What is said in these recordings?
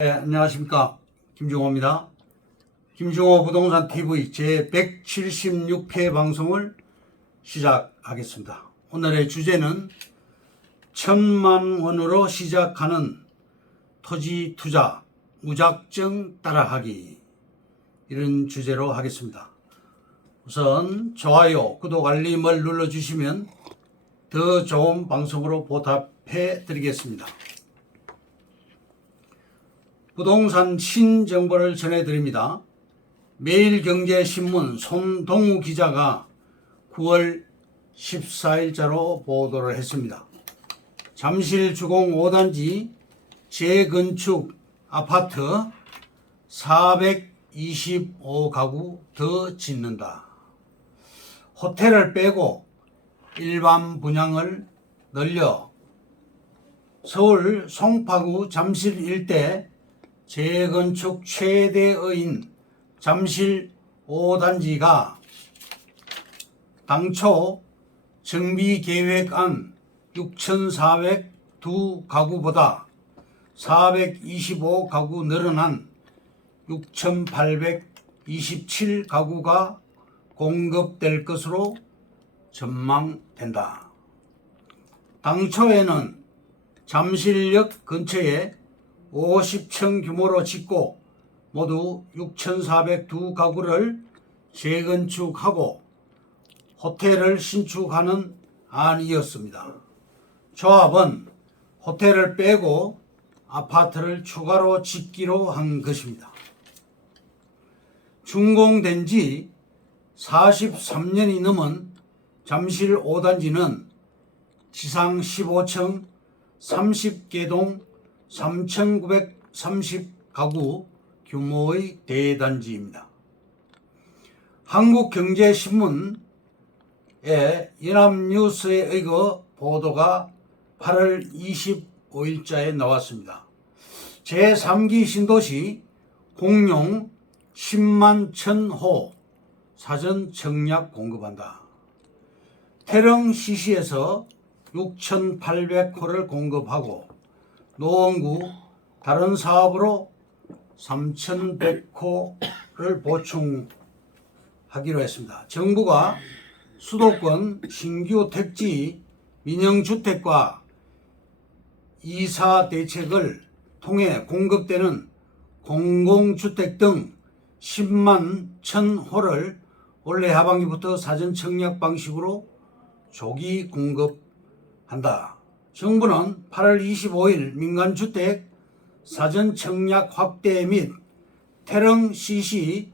네, 안녕하십니까. 김종호입니다. 김종호 부동산 TV 제 176회 방송을 시작하겠습니다. 오늘의 주제는 1,000만 원으로 시작하는 토지 투자 무작정 따라하기, 이런 주제로 하겠습니다. 우선 좋아요, 구독, 알림을 눌러주시면 더 좋은 방송으로 보답해 드리겠습니다. 부동산 신정보를 전해드립니다. 매일경제신문 손동우 기자가 9월 14일자로 보도를 했습니다. 잠실 주공 5단지 재건축 아파트 425가구 더 짓는다. 호텔을 빼고 일반 분양을 늘려 서울 송파구 잠실 일대 재건축 최대의인 잠실 5단지가 당초 정비계획안 6,402가구보다 425가구 늘어난 6,827가구가 공급될 것으로 전망된다. 당초에는 잠실역 근처에 50층 규모로 짓고 모두 6,402가구를 재건축하고 호텔을 신축하는 안이었습니다. 조합은 호텔을 빼고 아파트를 추가로 짓기로 한 것입니다. 준공된 지 43년이 넘은 잠실 5단지는 지상 15층 30개동 3,930가구 규모의 대단지입니다. 한국경제신문의 연합뉴스에 의거 보도가 8월 25일자에 나왔습니다. 제3기 신도시 공용 10만 1,000호 사전 청약 공급한다. 태릉 CC에서 6,800호를 공급하고 노원구 다른 사업으로 3,100호를 보충하기로 했습니다. 정부가 수도권 신규 택지 민영주택과 이사 대책을 통해 공급되는 공공주택 등 10만 1,000호를 올해 하반기부터 사전 청약 방식으로 조기 공급한다. 정부는 8월 25일 민간주택 사전 청약 확대 및 태릉 CC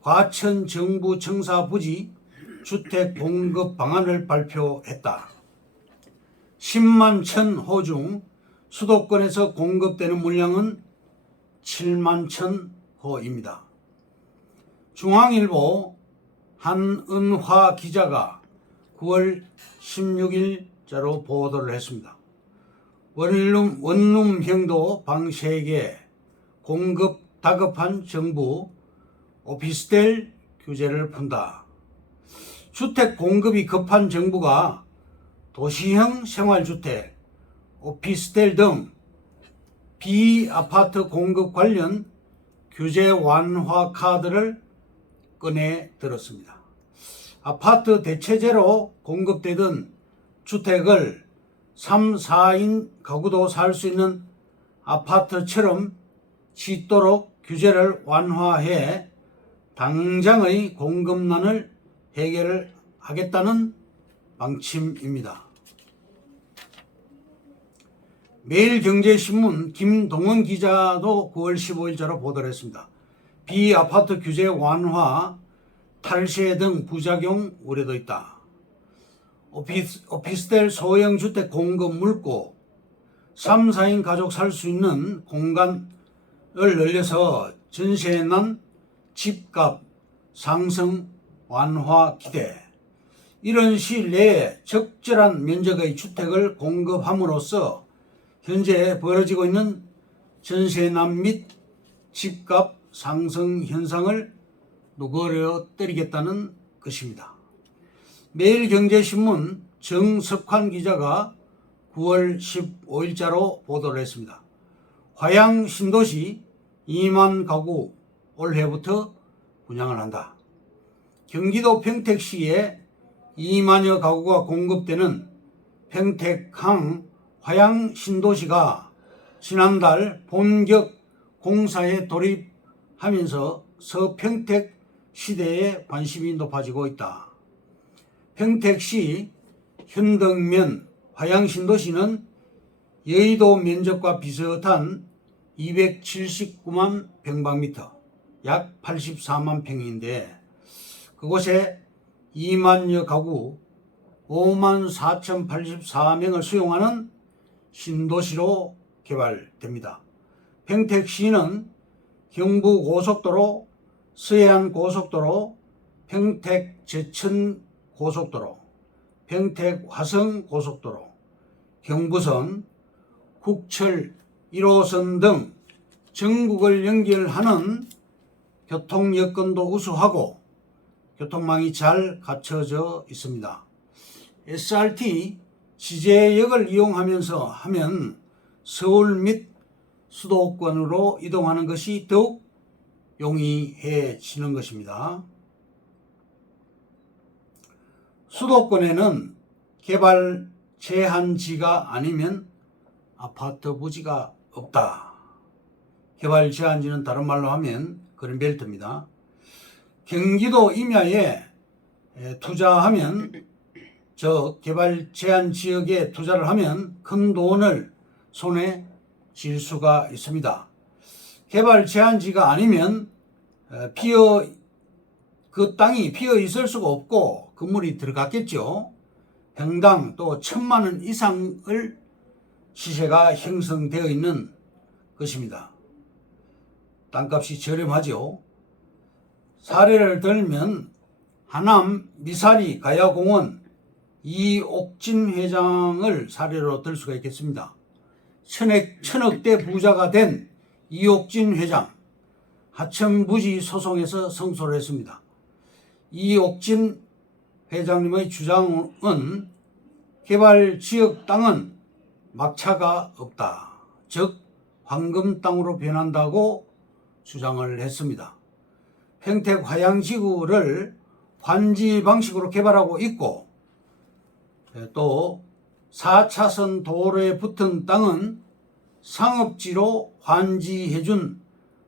과천 정부 청사 부지 주택 공급 방안을 발표했다. 10만 1,000호 중 수도권에서 공급되는 물량은 7만 1,000호입니다. 중앙일보 한은화 기자가 9월 16일자로 보도를 했습니다. 원룸형도 방 3개 공급 다급한 정부, 오피스텔 규제를 푼다. 주택 공급이 급한 정부가 도시형 생활주택, 오피스텔 등 비아파트 공급 관련 규제 완화 카드를 꺼내 들었습니다. 아파트 대체제로 공급되던 주택을 3, 4인 가구도 살 수 있는 아파트처럼 짓도록 규제를 완화해 당장의 공급난을 해결을 하겠다는 방침입니다. 매일경제신문 김동원 기자도 9월 15일자로 보도를 했습니다. 비아파트 규제 완화, 탈세 등 부작용 우려도 있다. 오피스텔 소형 주택 공급 물고 3, 4인 가족 살 수 있는 공간을 늘려서 전세에 난 집값 상승 완화 기대. 이런 시일 내에 적절한 면적의 주택을 공급함으로써 현재 벌어지고 있는 전세난 및 집값 상승 현상을 누그러뜨리겠다는 것입니다. 매일경제신문 정석환 기자가 9월 15일자로 보도를 했습니다. 화양 신도시 2만 가구 올해부터 분양을 한다. 경기도 평택시에 2만여 가구가 공급되는 평택항 화양 신도시가 지난달 본격 공사에 돌입하면서 서평택 시대에 관심이 높아지고 있다. 평택시 현덕면 화양 신도시는 여의도 면적과 비슷한 279만 평방미터, 약 84만 평인데 그곳에 2만여 가구 5만 4,084명을 수용하는 신도시로 개발됩니다. 평택시는 경부고속도로, 서해안고속도로, 평택제천고속도로, 평택화성고속도로, 경부선, 국철 1호선 등 전국을 연결하는 교통 여건도 우수하고 교통망이 잘 갖춰져 있습니다. SRT 지제역을 이용하면서 하면 서울 및 수도권으로 이동하는 것이 더욱 용이해지는 것입니다. 수도권에는 개발 제한지가 아니면 아파트 부지가 없다. 개발 제한지는 다른 말로 하면 그린벨트입니다. 경기도 임야에 투자하면, 개발 제한 지역에 투자를 하면 큰 돈을 손에 쥘 수가 있습니다. 개발 제한지가 아니면 그 땅이 비어 있을 수가 없고 건물이 들어갔겠죠. 평당 또 1,000만 원 이상을 시세가 형성되어 있는 것입니다. 땅값이 저렴하죠. 사례를 들면 하남 미사리 가야공원 이옥진 회장을 사례로 들 수가 있겠습니다. 천억대 부자가 된 이옥진 회장, 하천부지 소송에서 승소를 했습니다. 이옥진 회장님의 주장은 개발 지역 땅은 막차가 없다, 즉 황금 땅으로 변한다고 주장을 했습니다. 평택 화양지구를 환지 방식으로 개발하고 있고 또 4차선 도로에 붙은 땅은 상업지로 환지해준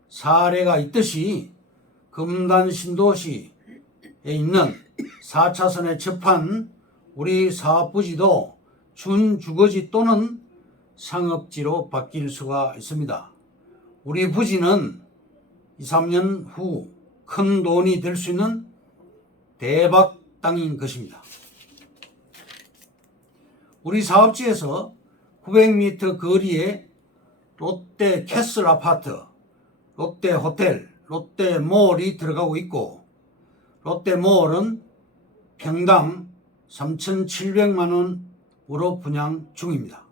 사례가 있듯이 금단 신도시에 있는 4차선에 접한 우리 사업부지도 준주거지 또는 상업지로 바뀔 수가 있습니다. 우리 부지는 2, 3년 후 큰 돈이 될 수 있는 대박 땅인 것입니다. 우리 사업지에서 900m 거리에 롯데 캐슬 아파트, 롯데 호텔, 롯데몰이 들어가고 있고 롯데몰은 평당 3,700만 원으로 분양 중입니다.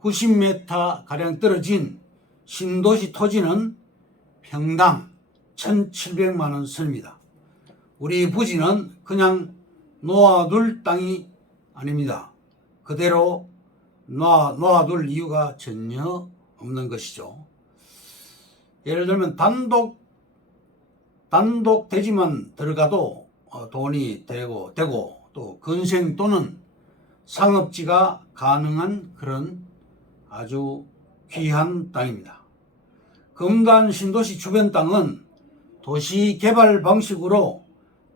90m 가량 떨어진 신도시 토지는 평당 1,700만 원 선입니다. 우리 부지는 그냥 놓아둘 땅이 아닙니다. 그대로 놓아둘 이유가 전혀 없는 것이죠. 예를 들면 단독 대지만 들어가도 돈이 되고 또 건생 또는 상업지가 가능한 그런 아주 귀한 땅입니다. 금단 신도시 주변 땅은 도시 개발 방식으로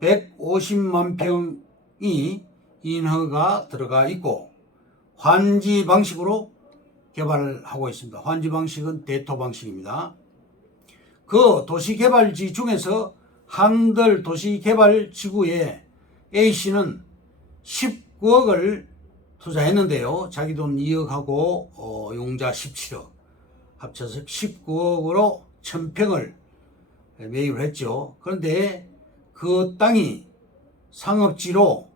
150만 평이 인허가 들어가 있고 환지 방식으로 개발을 하고 있습니다. 환지 방식은 대토 방식입니다. 그 도시개발지 중에서 한들 도시개발지구에 A씨는 19억을 투자했는데요. 자기 돈 2억하고 용자 17억 합쳐서 19억으로 1,000평을 매입을 했죠. 그런데 그 땅이 상업지로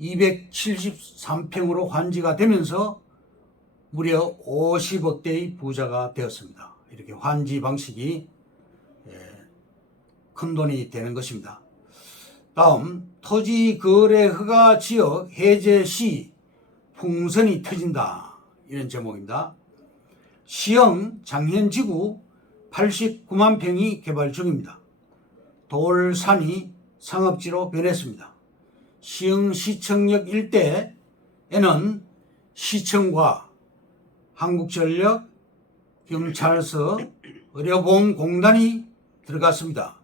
273평으로 환지가 되면서 무려 50억대의 부자가 되었습니다. 이렇게 환지 방식이 큰 돈이 되는 것입니다. 다음, 토지거래허가지역 해제 시 풍선이 터진다, 이런 제목입니다. 시형 장현지구 89만 평이 개발 중입니다. 돌산이 상업지로 변했습니다. 시흥 시청역 일대에는 시청과 한국전력, 경찰서, 의료보험공단이 들어갔습니다.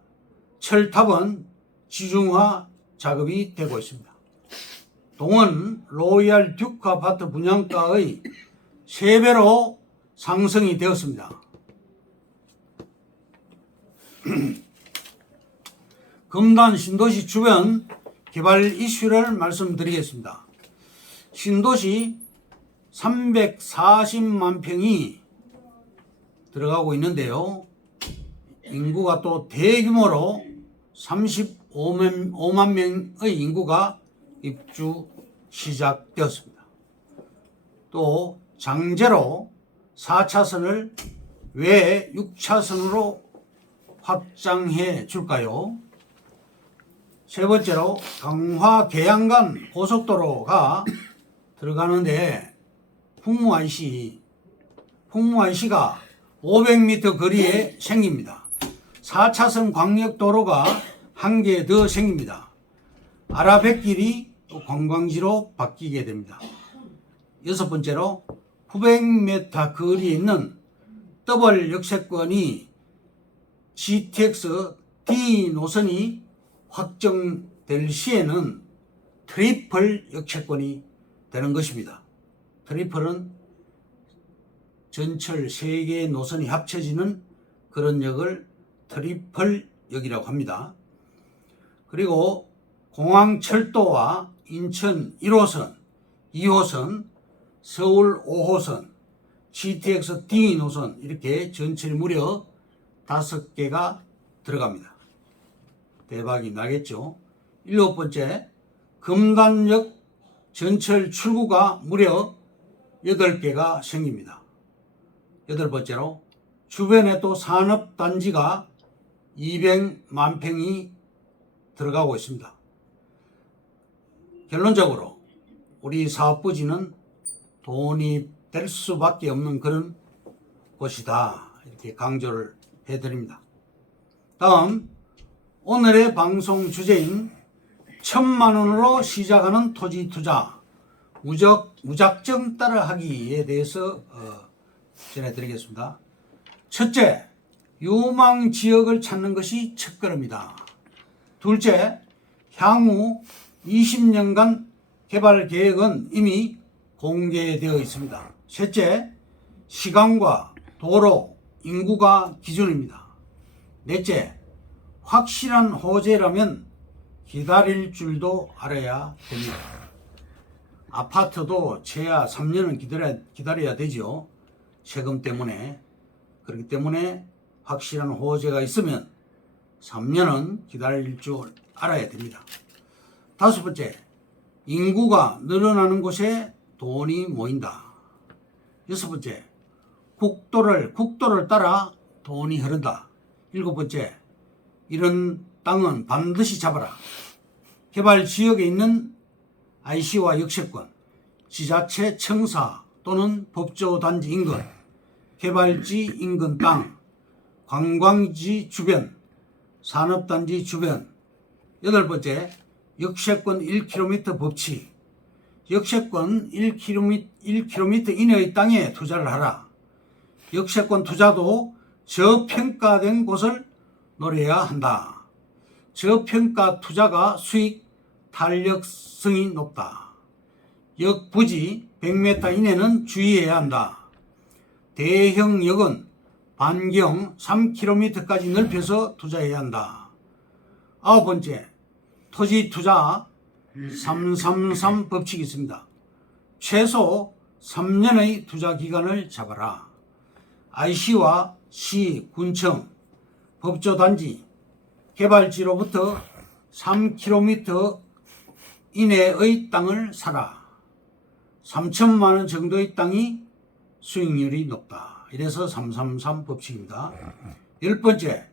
철탑은 지중화 작업이 되고 있습니다. 동은 로얄 듀크 아파트 분양가의 3배로 상승이 되었습니다. 금단 신도시 주변 개발 이슈를 말씀드리겠습니다. 신도시 340만 평이 들어가고 있는데요. 인구가 또 대규모로 35만 명의 인구가 입주 시작되었습니다. 또 장제로 4차선을 왜 6차선으로 확장해 줄까요? 세 번째로 강화 계양간 고속도로가 들어가는데 풍무IC가 500m 거리에 생깁니다. 4차선 광역도로가 한 개 더 생깁니다. 아라뱃길이 또 관광지로 바뀌게 됩니다. 여섯 번째로 900m 거리에 있는 더블 역세권이 GTX D 노선이 확정될 시에는 트리플 역세권이 되는 것입니다. 트리플은 전철 3개의 노선이 합쳐지는 그런 역을 트리플 역이라고 합니다. 그리고 공항철도와 인천 1호선, 2호선, 서울 5호선, GTX D 노선 이렇게 전철이 무려 5개가 들어갑니다. 대박이 나겠죠. 일곱 번째, 금단역 전철 출구가 무려 8개가 생깁니다. 여덟 번째로 주변에 또 산업단지가 200만 평이 들어가고 있습니다. 결론적으로 우리 사업부지는 돈이 될 수밖에 없는 그런 곳이다. 이렇게 강조를 해드립니다. 다음 오늘의 방송 주제인 1,000만 원으로 시작하는 토지 투자 무작정 따라하기에 대해서 전해드리겠습니다. 첫째, 유망 지역을 찾는 것이 첫걸음이다. 둘째, 향후 20년간 개발 계획은 이미 공개되어 있습니다. 셋째, 시간과 도로, 인구가 기준입니다. 넷째, 확실한 호재라면 기다릴 줄도 알아야 됩니다. 아파트도 최하 3년은 기다려야 되죠. 세금 때문에. 그렇기 때문에 확실한 호재가 있으면 3년은 기다릴 줄 알아야 됩니다. 다섯 번째, 인구가 늘어나는 곳에 돈이 모인다. 여섯 번째, 국도를 따라 돈이 흐른다. 일곱 번째, 이런 땅은 반드시 잡아라. 개발 지역에 있는 IC와 역세권, 지자체 청사 또는 법조단지 인근, 개발지 인근 땅, 관광지 주변, 산업단지 주변. 여덟 번째, 역세권 1km 법칙. 역세권 1km 이내의 땅에 투자를 하라. 역세권 투자도 저평가된 곳을 노려야 한다. 저평가 투자가 수익 탄력성이 높다. 역 부지 100m 이내는 주의해야 한다. 대형 역은 반경 3km까지 넓혀서 투자해야 한다. 아홉 번째, 토지 투자 333 법칙이 있습니다. 최소 3년의 투자 기간을 잡아라. IC와 시, 군청, 법조단지, 개발지로부터 3km 이내의 땅을 사라. 3천만 원 정도의 땅이 수익률이 높다. 이래서 333 법칙입니다. 열 번째,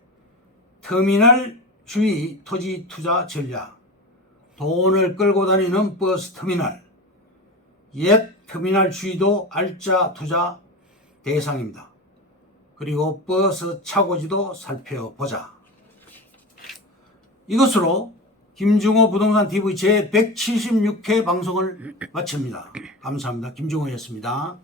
터미널 주의 토지 투자 전략. 돈을 끌고 다니는 버스 터미널. 옛 터미널 주의도 알짜 투자 대상입니다. 그리고 버스 차고지도 살펴보자. 이것으로 김중호 부동산 TV 제 176회 방송을 마칩니다. 감사합니다. 김중호였습니다.